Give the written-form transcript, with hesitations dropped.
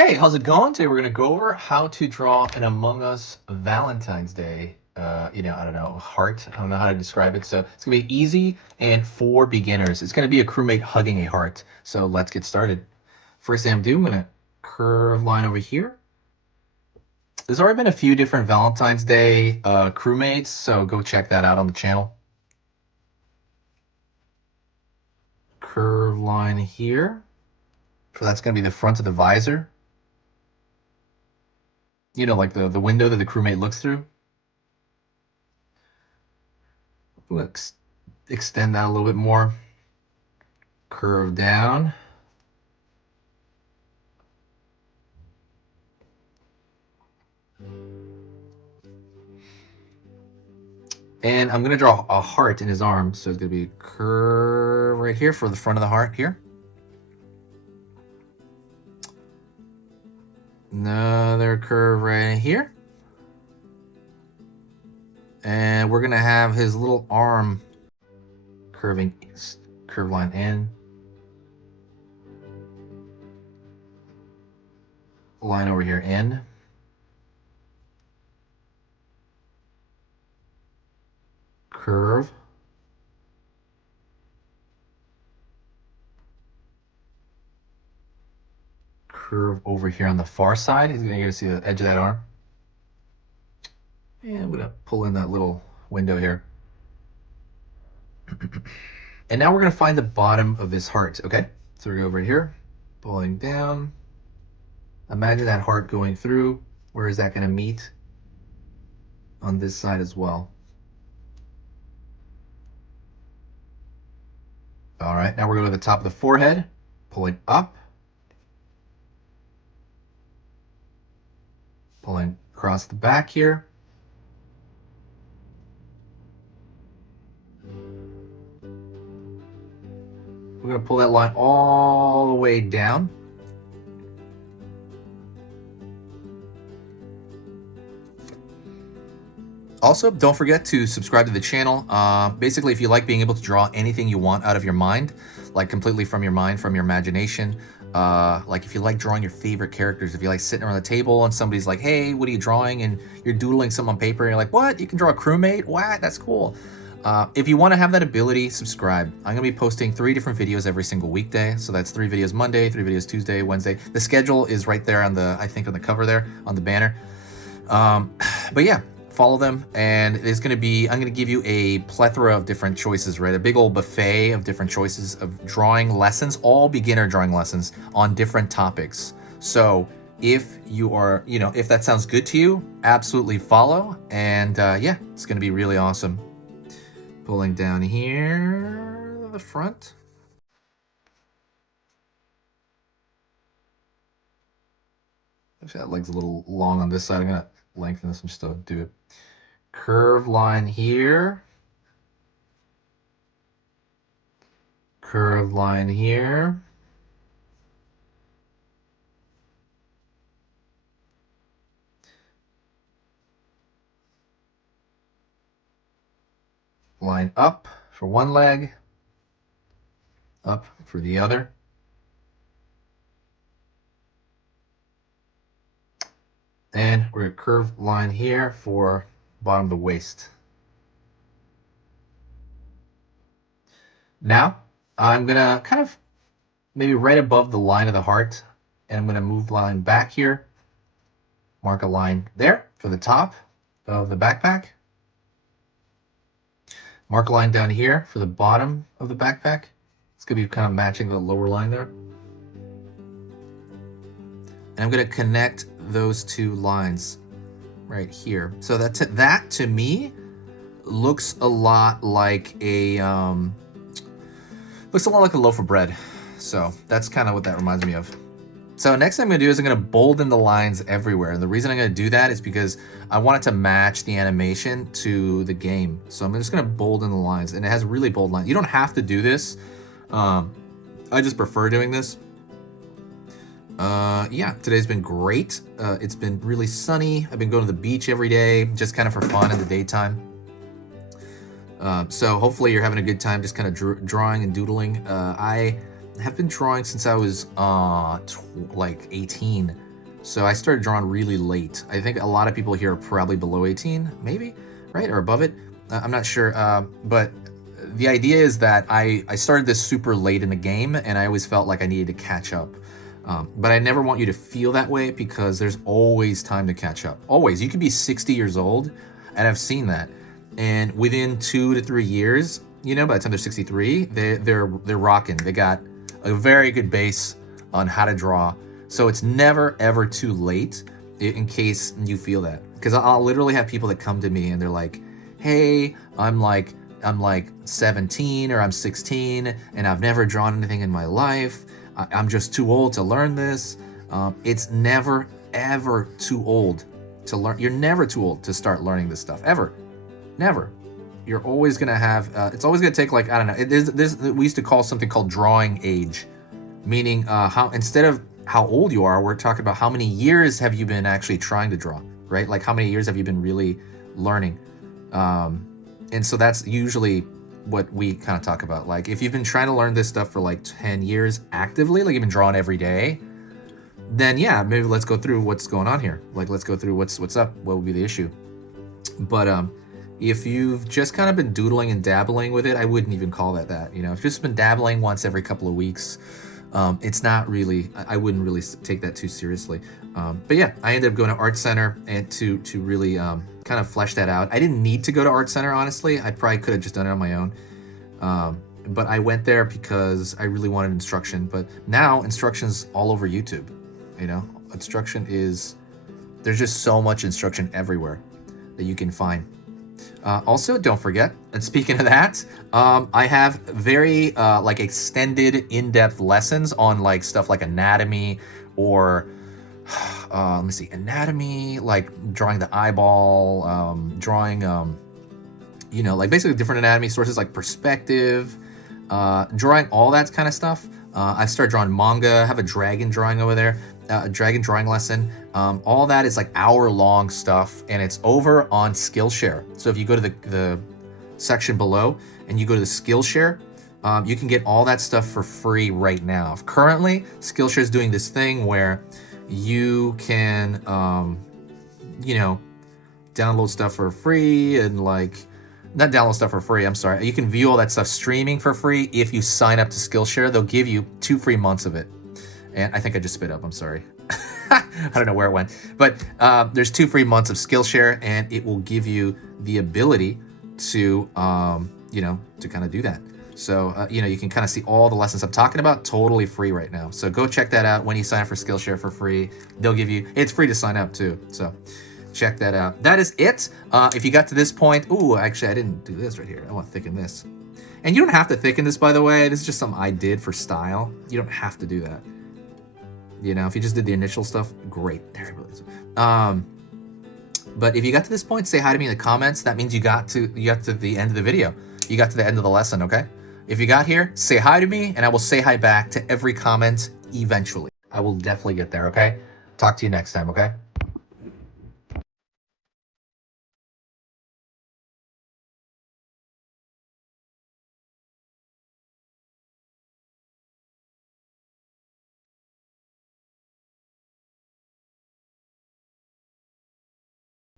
Hey, how's it going? Today we're going to go over how to draw an Among Us Valentine's Day, I don't know, heart. I don't know how to describe it. So it's going to be easy and for beginners. It's going to be a crewmate hugging a heart. So let's get started. First thing I'm doing, I'm going to curve line over here. There's already been a few different Valentine's Day crewmates, so go check that out on the channel. Curve line here. So that's going to be the front of the visor. You know, like the window that the crewmate looks through. We'll extend that a little bit more. Curve down. And I'm going to draw a heart in his arm. So it's going to be a curve right here for the front of the heart here. Another curve right here. And we're going to have his little arm curving, curve line in. Line over here in. Curve. Curve over here on the far side. You're going to see the edge of that arm. And I'm going to pull in that little window here. And now we're going to find the bottom of this heart, okay? So we're going to go over here, pulling down. Imagine that heart going through. Where is that going to meet? On this side as well. All right, now we're going to the top of the forehead, pulling up. Pulling across the back here. We're going to pull that line all the way down. Also, don't forget to subscribe to the channel. Basically, if you like being able to draw anything you want out of your mind, like completely from your mind, from your imagination, like if you like drawing your favorite characters, if you like sitting around the table and somebody's like, hey, what are you drawing? And you're doodling something on paper and you're like, what? You can draw a crewmate? What? That's cool. If you want to have that ability, subscribe. I'm going to be posting 3 different videos every single weekday. So that's 3 videos Monday, 3 videos Tuesday, Wednesday. The schedule is right there on the, I think on the cover there, on the banner. But yeah, follow them. And it's going to be, I'm going to give you a plethora of different choices, right? A big old buffet of different choices of drawing lessons, all beginner drawing lessons on different topics. So if you are, if that sounds good to you, absolutely follow. And yeah, it's going to be really awesome. Pulling down here, the front. Actually, that leg's a little long on this side. I'm going to lengthen this and just do it. Curve line here. Curve line here. Line up for one leg, up for the other. And we're going to curve line here for bottom of the waist. Now, I'm going to kind of maybe right above the line of the heart, and I'm going to move line back here, mark a line there for the top of the backpack. Mark a line down here for the bottom of the backpack. It's going to be kind of matching the lower line there. And I'm going to connect those 2 lines right here. So that's it. That to me looks a lot like a loaf of bread. So that's kind of what that reminds me of. So next thing I'm going to do is I'm going to bolden the lines everywhere. And the reason I'm going to do that is because I want it to match the animation to the game. So I'm just going to bolden the lines. And it has really bold lines. You don't have to do this. I just prefer doing this. Yeah, today's been great. It's been really sunny. I've been going to the beach every day, just kind of for fun in the daytime. So hopefully you're having a good time just kind of drawing and doodling. I have been drawing since I was like 18, So I started drawing really late. I think a lot of people here are probably below 18, maybe, right? Or above it. I'm not sure. But the idea is that I started this super late in the game, and I always felt like I needed to catch up. But I never want you to feel that way, because there's always time to catch up. Always. You could be 60 years old, and I've seen that. And within 2 to 3 years, you know, by the time they're 63, they're rocking. They got a very good base on how to draw. So it's never ever too late, in case you feel that. Because I'll literally have people that come to me and they're like, hey, I'm like 17 or I'm 16 and I've never drawn anything in my life. I'm just too old to learn this. It's never ever too old to learn. You're never too old to start learning this stuff, ever. Never. You're always gonna have, it's always gonna take, like, I don't know, we used to call something called drawing age, meaning how, instead of how old you are, we're talking about how many years have you been actually trying to draw, right? Like, how many years have you been really learning? And so that's usually what we kind of talk about. Like, if you've been trying to learn this stuff for like 10 years actively, like you've been drawing every day, then yeah, maybe let's go through what's going on here. Like, let's go through what's up, what would be the issue. But if you've just kind of been doodling and dabbling with it, I wouldn't even call that, you know. If you've just been dabbling once every couple of weeks, it's not really, I wouldn't really take that too seriously. But yeah, I ended up going to Art Center and to really kind of flesh that out. I didn't need to go to Art Center, honestly. I probably could have just done it on my own. But I went there because I really wanted instruction. But now instruction's all over YouTube, you know. Instruction is, there's just so much instruction everywhere that you can find. Also, don't forget, and speaking of that, I have very like extended in-depth lessons on like stuff like anatomy, or let me see, anatomy, like drawing the eyeball, drawing you know, like basically different anatomy sources like perspective, drawing all that kind of stuff. I started drawing manga, I have a dragon drawing over there, a dragon drawing lesson. All that is like hour-long stuff, and it's over on Skillshare. So if you go to the section below and you go to the Skillshare, you can get all that stuff for free right now. Currently, Skillshare is doing this thing where you can, you know, download stuff for free, and like, not download stuff for free, I'm sorry. You can view all that stuff streaming for free if you sign up to Skillshare. They'll give you 2 free months of it. And I think I just spit up, I'm sorry. I don't know where it went. But there's 2 free months of Skillshare, and it will give you the ability to, you know, to kind of do that. So, you know, you can kind of see all the lessons I'm talking about totally free right now. So go check that out when you sign up for Skillshare for free. They'll give you, it's free to sign up too. So check that out. That is it. If you got to this point, ooh, actually, I didn't do this right here. I want to thicken this. And you don't have to thicken this, by the way. This is just something I did for style. You don't have to do that. You know, if you just did the initial stuff, great. There it is. But if you got to this point, say hi to me in the comments. That means you got to the end of the video. You got to the end of the lesson, okay? If you got here, say hi to me, and I will say hi back to every comment eventually. I will definitely get there, okay? Talk to you next time, okay?